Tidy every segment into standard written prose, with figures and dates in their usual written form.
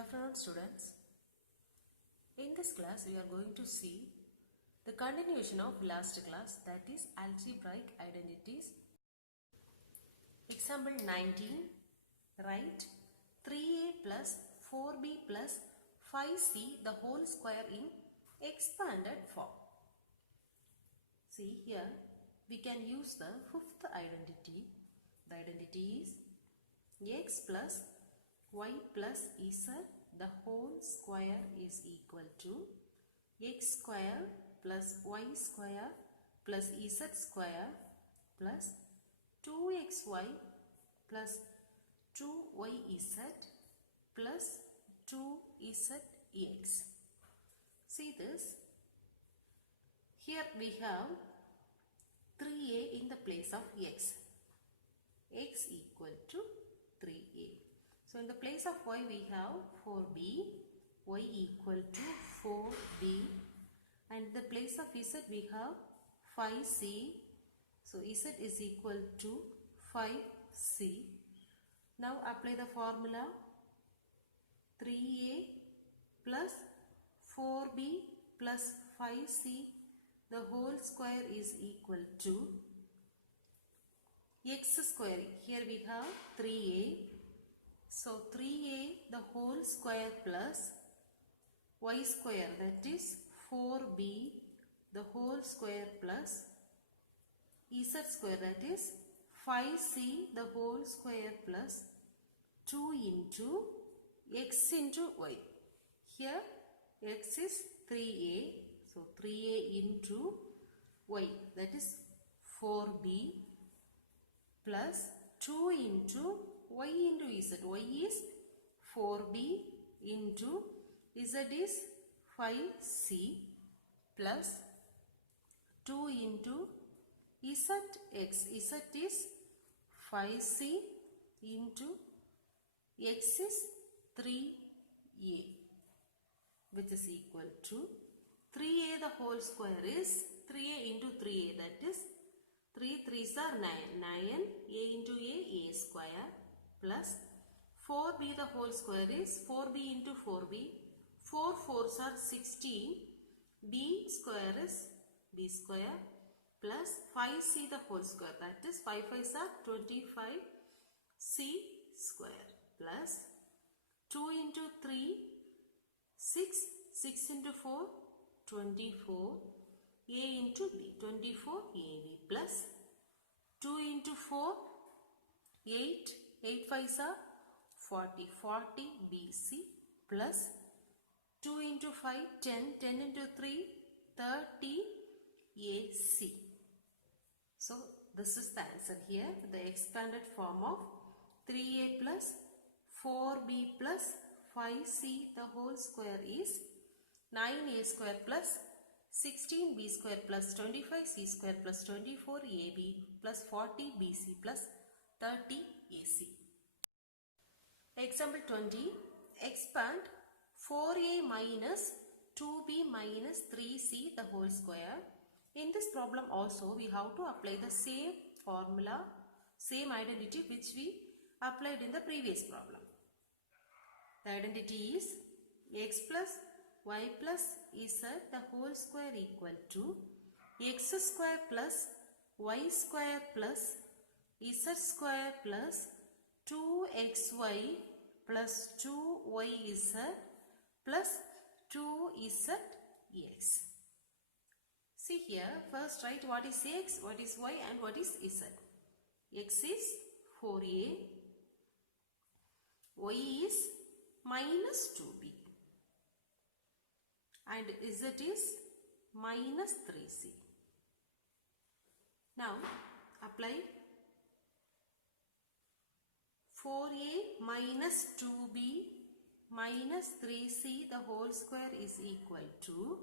afternoon, students. In this class we are going to see the continuation of last class, that is algebraic identities. Example 19. Write 3a plus 4b plus 5c the whole square in expanded form. See here we can use the fifth identity. The identity is x plus y plus z the whole square is equal to x square plus y square plus z square plus 2xy plus 2yz plus 2zx. See this. Here we have 3a in the place of x. X equal to 3a. So in the place of y we have 4b, y equal to 4b, and in the place of z we have 5c, so z is equal to 5c. Now apply the formula. 3a plus 4b plus 5c the whole square is equal to x square. Here we have 3a. So 3a the whole square plus y square, that is 4b the whole square plus z square, that is 5c the whole square plus 2 into x into y. Here x is 3a, so 3a into y, that is 4b plus 2 into y into z. Y is 4b into z is 5c plus 2 into zx. Z is 5c into x is 3a, which is equal to 3a the whole square is 3a into 3a, that is 3 3s are 9, 9 a into a square plus 4b the whole square is 4b into 4b, 4 4s are 16, b square is b square plus 5c the whole square, that is 5 5s are 25, c square plus 2 into 3, 6, 6 into 4, 24, a into b, 24 ab plus 2 into 4, 8, 8 5s are 40, 40 bc plus 2 into 5, 10, 10 into 3, 30 ac. So this is the answer here. The expanded form of 3a plus 4b plus 5c the whole square is 9a square plus 16b square plus 25c square plus 24ab plus 40bc plus 30ac. Example 20. Expand 4a minus 2b minus 3c the whole square. In this problem also we have to apply the same formula, same identity which we applied in the previous problem. The identity is x plus y plus z the whole square equal to x square plus y square plus z square plus 2xy plus 2yz plus 2zx. See here, first write what is x, what is y and what is z. X is 4a, y is minus 2b and z is minus 3c. Now apply 4a minus 2b minus 3c the whole square is equal to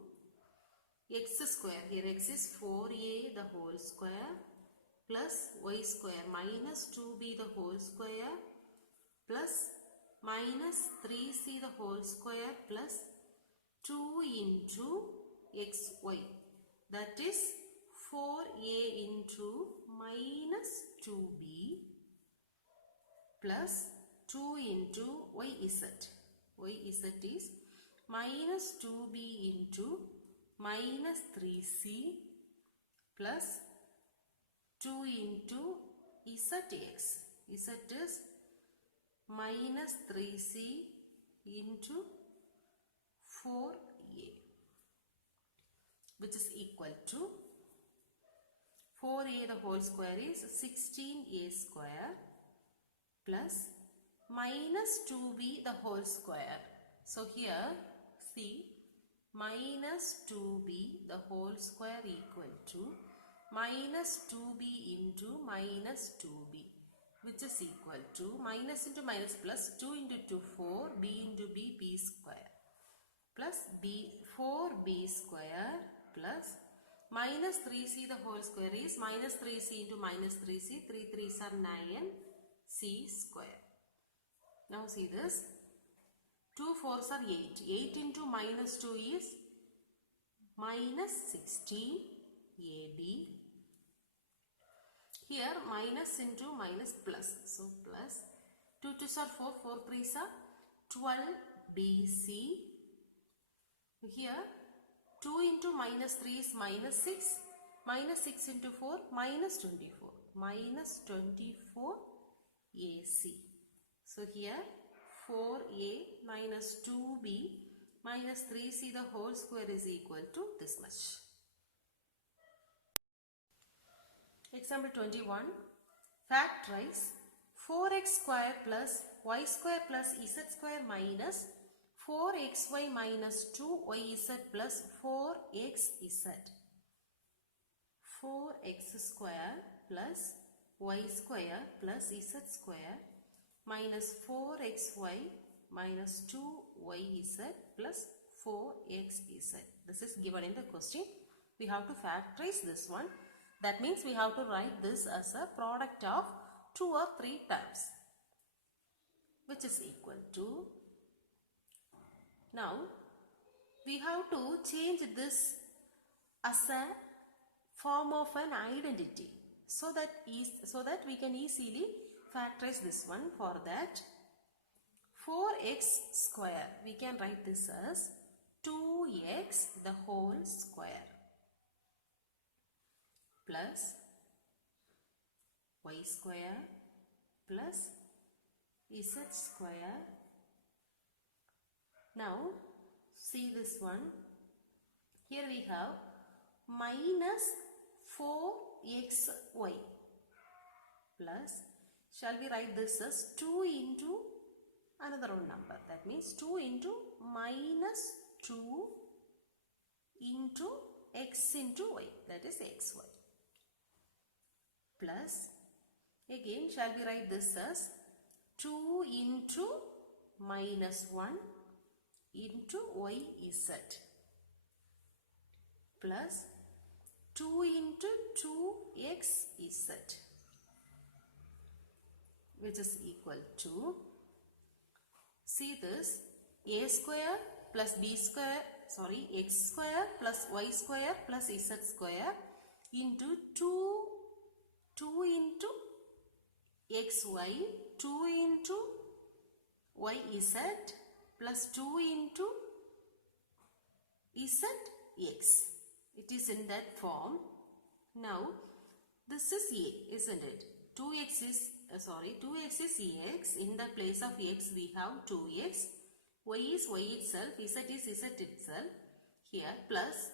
x square. Here x is 4a the whole square plus y square minus 2b the whole square plus minus 3c the whole square plus 2 into xy, that is 4a into minus 2b plus 2 into yz yz is minus 2b into minus 3c plus 2 into zx. Z is minus 3c into 4a, which is equal to 4a the whole square is 16a square plus minus 2b the whole square. So here see, minus 2b the whole square equal to minus 2b into minus 2b, which is equal to minus into minus plus 2 into 2 4, b into b square plus b 4b square plus minus 3c the whole square is minus 3c into minus 3c, 3 3s are 9, c square. Now see this, 2 4s are 8, 8 into minus 2 is minus 16 ab. Here minus into minus plus, so plus 2 2s are 4, 4 3s are 12 bc. Here 2 into minus 3 is minus 6, minus 6 into 4 minus 24, minus 24 ac. So here 4a minus 2b minus 3c the whole square is equal to this much. Example 21. Factorize 4x square plus y square plus z square minus 4xy minus 2yz plus 4xz. 4x square plus y square plus z square minus 4xy minus 2yz plus 4xz. This is given in the question. We have to factorize this one. That means we have to write this as a product of 2 or 3 terms, which is equal to, now we have to change this as a form of an identity so that we can easily factorize this one. For that, 4x square we can write this as 2x the whole square plus y square plus z square. Now see this one, here we have minus 4xy plus, shall we write this as 2 into another one number, that means 2 into minus 2 into x into y, that is xy, plus again shall we write this as 2 into minus 1 into yz plus 2 into 2xz, which is equal to, see this, a square plus b square, sorry, x square plus y square plus z square into 2 into xy, 2 into yz plus 2 into zx. It is in that form. Now this is a, isn't it? 2x is x. In the place of x we have 2x. Y is y itself. Z is z itself. Here plus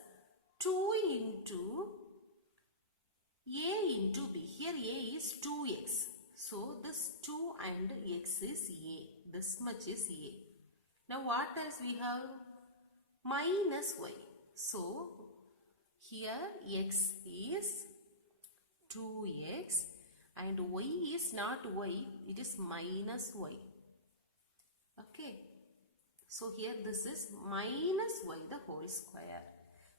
2 into a into b. Here a is 2x. So this 2 and x is a. This much is a. Now what else we have? Minus y. So here x is 2x and y is not y, it is minus y. Okay. So here this is minus y the whole square.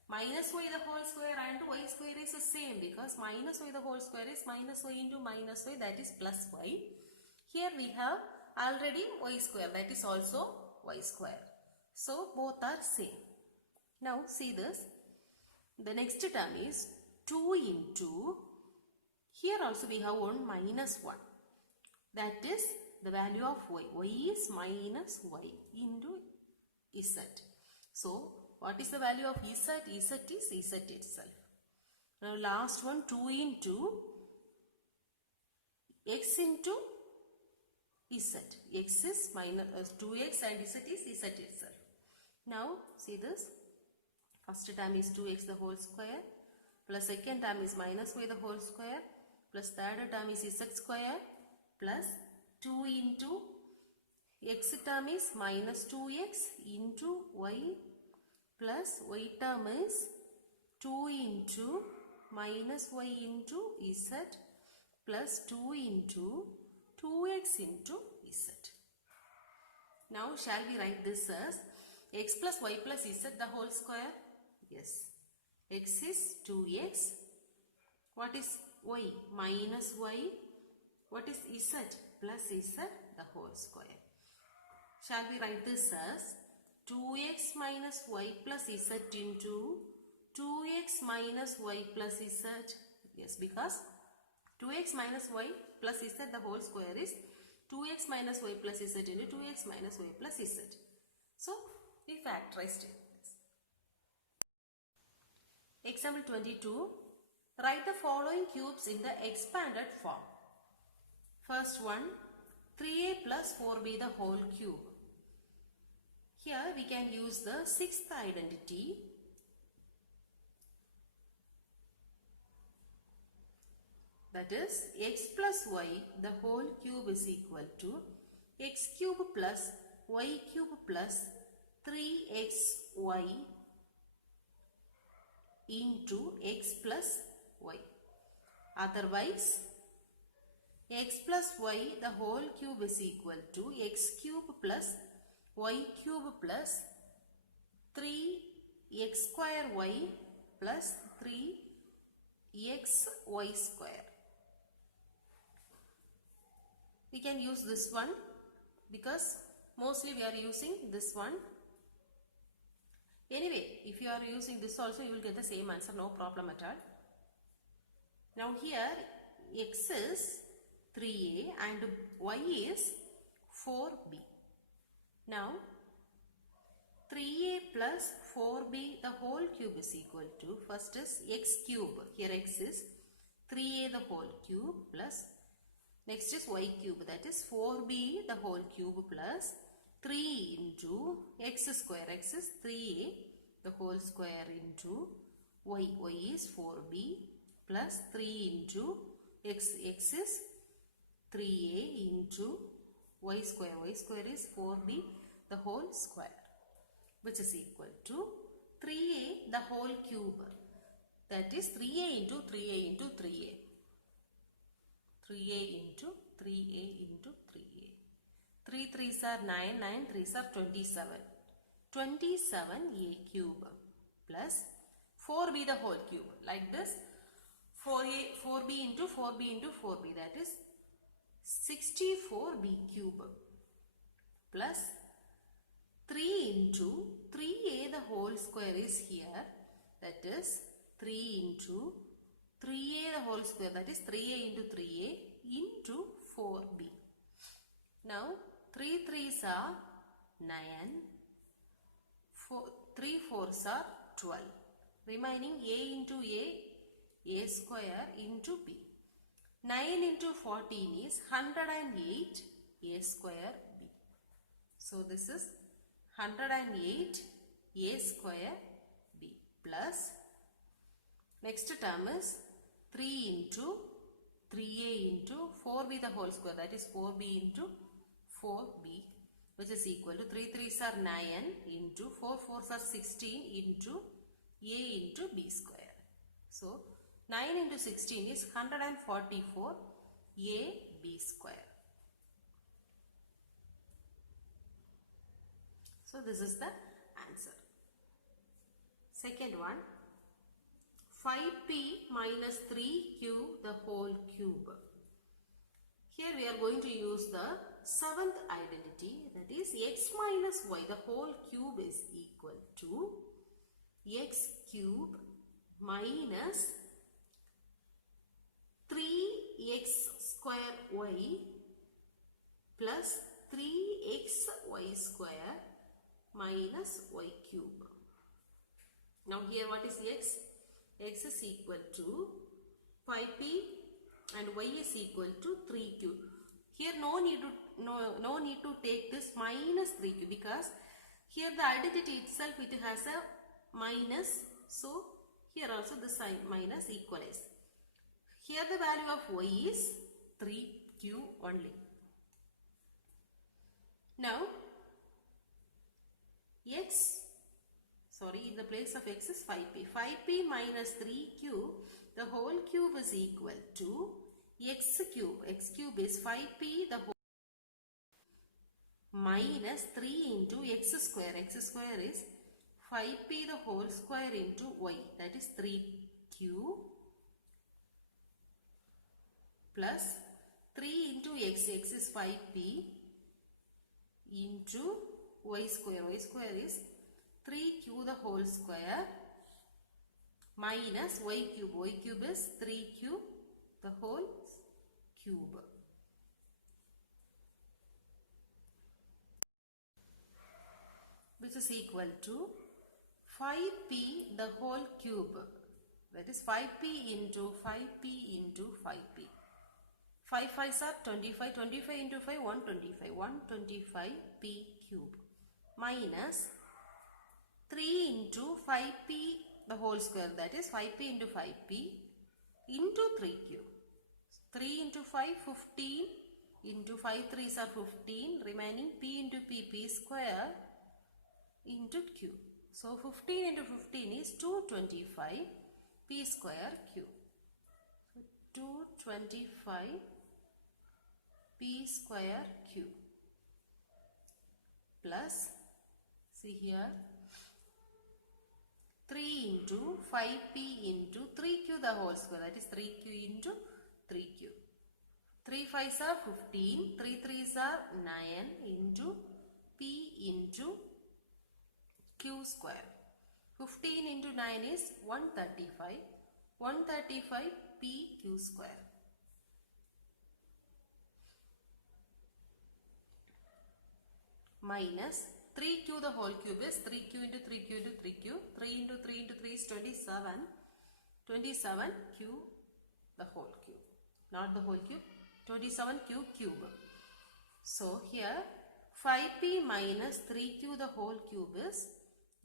Minus y the whole square and y square is the same, because minus y the whole square is minus y into minus y, that is plus y. Here we have already y square, that is also y square. So both are same. Now see this. The next term is 2 into, here also we have one minus 1. That is the value of y. Y is minus y into z. So, what is the value of z? Z is z itself. Now, last one, 2 into x into z. X is minus 2x and z is z itself. Now, see this. First term is 2x the whole square, plus second term is minus y the whole square, plus third term is z square, plus 2 into x term is minus 2x into y, plus y term is 2 into minus y into z, plus 2 into 2x into z. Now, shall we write this as x plus y plus z the whole square? Yes. X is 2x. What is y? Minus y. What is z? Plus z the whole square. Shall we write this as 2x minus y plus z into 2x minus y plus z? Yes, because 2x minus y plus z the whole square is 2x minus y plus z into 2x minus y plus z. So, we factorized it. Example 22. Write the following cubes in the expanded form. First one, 3a plus 4b the whole cube. Here we can use the sixth identity. That is, x plus y the whole cube is equal to x cube plus y cube plus 3xy into x plus y. Otherwise, x plus y the whole cube is equal to x cube plus y cube plus 3x square y plus 3xy square. We can use this one because mostly we are using this one. Anyway, if you are using this also, you will get the same answer, no problem at all. Now here, x is 3a and y is 4b. Now, 3a plus 4b the whole cube is equal to, first is x cube. Here x is 3a the whole cube plus, next is y cube, that is 4b the whole cube plus 3 into x square. X is 3a the whole square into y. Y is 4b plus 3 into x. X is 3a into y square. Y square is 4b the whole square, which is equal to 3a the whole cube. That is 3a into 3a into 3a. 3a into 3a into 3a. 3 3s are 9, 9 3s are 27. 27a cube plus 4b the whole cube. Like this, 4b into 4b into 4b, that is 64b cube plus 3 into 3a the whole square is here, that is 3 into 3a the whole square, that is 3a into 3a into 4b. Now 3 3s are 9, 3 4s are 12. Remaining a into a square into b. 9 into 14 is 108 a square b. So this is 108 a square b plus, next term is 3 into 3a into 4b the whole square, that is 4b into 4b, which is equal to 3 3s are 9 into 4 4s are 16 into a into b square. So 9 into 16 is 144 a b square. So this is the answer. Second one, 5p minus 3q the whole cube. Here we are going to use the seventh identity, that is x minus y the whole cube is equal to x cube minus 3x square y plus 3xy square minus y cube. Now here what is x? X is equal to 5p and y is equal to 3q. Here no need to take this minus 3q because here the identity itself it has a minus, so here also the sign minus equalize. Here the value of y is 3q only. Now in the place of x is 5p. 5p minus 3q, the whole cube is equal to x cube. X cube is 5p the whole minus 3 into x square. X square is 5p the whole square into y, that is 3q plus 3 into x. X is 5p into y square. Y square is 3q the whole square minus y cube. Y cube is 3q the whole cube. Which is equal to 5p the whole cube. That is 5p into 5p into 5p. 5 5s are 25. 25 into 5, 125. 125p cube minus 3 into 5p the whole square, that is 5p into 5p into 3q. 3 into 5, 15 into 5 3s are 15, remaining p into p square into q. So 15 into 15 is 225 p square q. So 225 p square q plus, see here, 3 into 5p into 3q the whole square, that is 3q into 3q. 3 5s are 15, 3 3s are 9 into p into q square. 15 into 9 is 135. 135 p q square. Minus 3q the whole cube is 3q into 3q into 3q. 3 into 3 into 3 is 27. 27q the whole cube. Not the whole cube. 27q cube. So here 5p minus 3q the whole cube is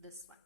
this one.